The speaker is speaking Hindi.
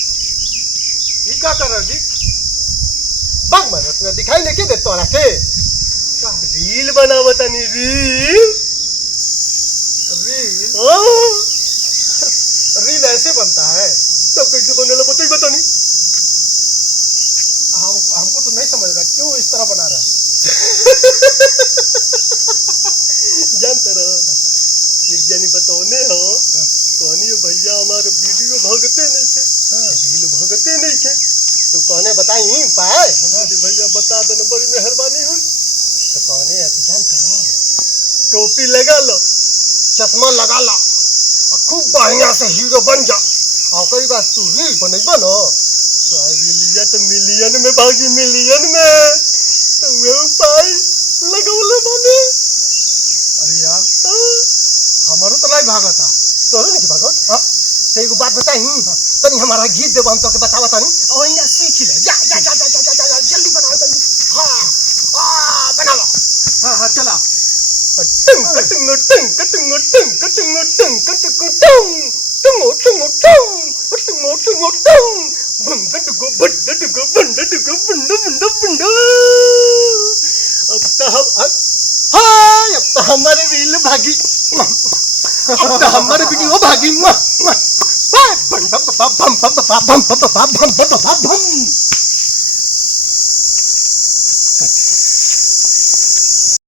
ये क्या कर रहे जी? बाग मदद में दिखाई नहीं दे तो रखे रील बनावता नहीं रील रील रील ऐसे बनता है तब कैसे बनेला बता नहीं हमको तो नहीं समझ रहा क्यों इस तरह बना रहा जानते रहो एक जानी बतौने हो कहनी भैया हमारे वीडियो भगते नहीं थे रील भगते नहीं थे तो कहने बताई पाए भैया बता देना बड़ी मेहरबानी हुई तो कहने जानते रहो टोपी लगा लो चश्मा लगा लो और खूब बढ़िया से हीरो बन जा और कई बार तू रील बनेबा न तो रीलिया तो मिलियन में भागी मिलियन में तो वे उपाय लगौले बने अरे यार तो हमारो तो नहीं भागा था तोरो नहीं भागत हां तो एगो बात बताई तनी हमारा गीत देब हम तो के बतावत नहीं और इना सीख ले जा जा जा जा जा, जा, जा जल्दी बनाओ जल्दी हां बनाओ हां चला टंग कटंग टंग कटंग टंग कटंग टंग कटंग टंग टंग टंग टंग टंग टंग टंग बंदट को बंदट को बंदट को बंद बंद बंद अब तो हम हां अब तो हमारे रील भागी अब तो हमारे वीडियो भागी बम बम बम बम बम बम बम बम